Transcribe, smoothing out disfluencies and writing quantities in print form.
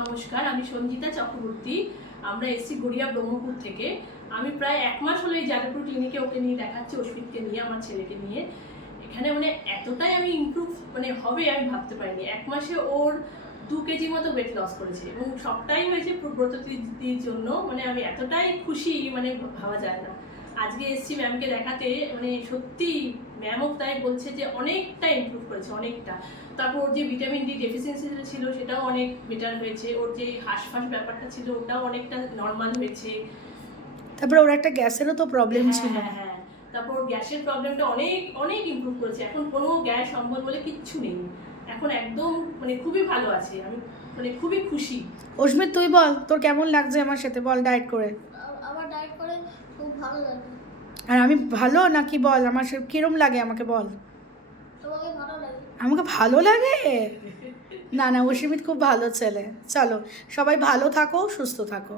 নমস্কার, আমি সঞ্জিতা চক্রবর্তী। আমরা এসছি গড়িয়া ব্রহ্মপুর থেকে। আমি প্রায় 1 মাস হলো এই যাদবপুর ক্লিনিকে ওকে নিয়ে দেখাচ্ছি, অস্মিতকে নিয়ে, আমার ছেলেকে নিয়ে। এখানে মানে এতটাই আমি ইমপ্রুভ হবে আমি ভাবতে পারিনি। 1 মাসে ওর 2 কেজি মতো ওয়েট লস করেছে এবং সবটাই হয়েছে ব্রতদিদির জন্য। আমি এতটাই খুশি, ভাবা যায় না। আজকে এসছি ম্যামকে দেখাতে, সত্যি ম্যামও তাই বলছে যে অনেকটা ইমপ্রুভ করেছে, অনেকটা। তারপর ওর যে ভিটামিন ডি ডেফিসিয়েন্সি ছিল সেটাও অনেক বেটার হয়েছে। ওর যে হাঁসফাঁস ব্যাপারটা ছিল ওটাও অনেকটা নর্মাল হয়েছে। তারপরে ওর একটা গ্যাসেরও তো প্রবলেম ছিল। হ্যাঁ, তারপর গ্যাসের প্রবলেমটা অনেক অনেক ইমপ্রুভ করেছে। এখন কোনো গ্যাস সম্বল বলে কিচ্ছু নেই। এখন একদম খুবই ভালো আছে। আমি খুবই খুশি। অস্মিত, তুই বল তোর কেমন লাগছে আমার সাথে, বল ডায়েট করে। আমার ডায়েট করে খুব ভালো লাগে। আর আমি ভালো নাকি বল, আমার কিরম লাগে আমাকে বল। তোমাকে ভালো লাগে? আমাকে ভালো লাগে? না না, অস্মিত খুব ভালো ছেলে। চলো সবাই ভালো থাকো, সুস্থ থাকো।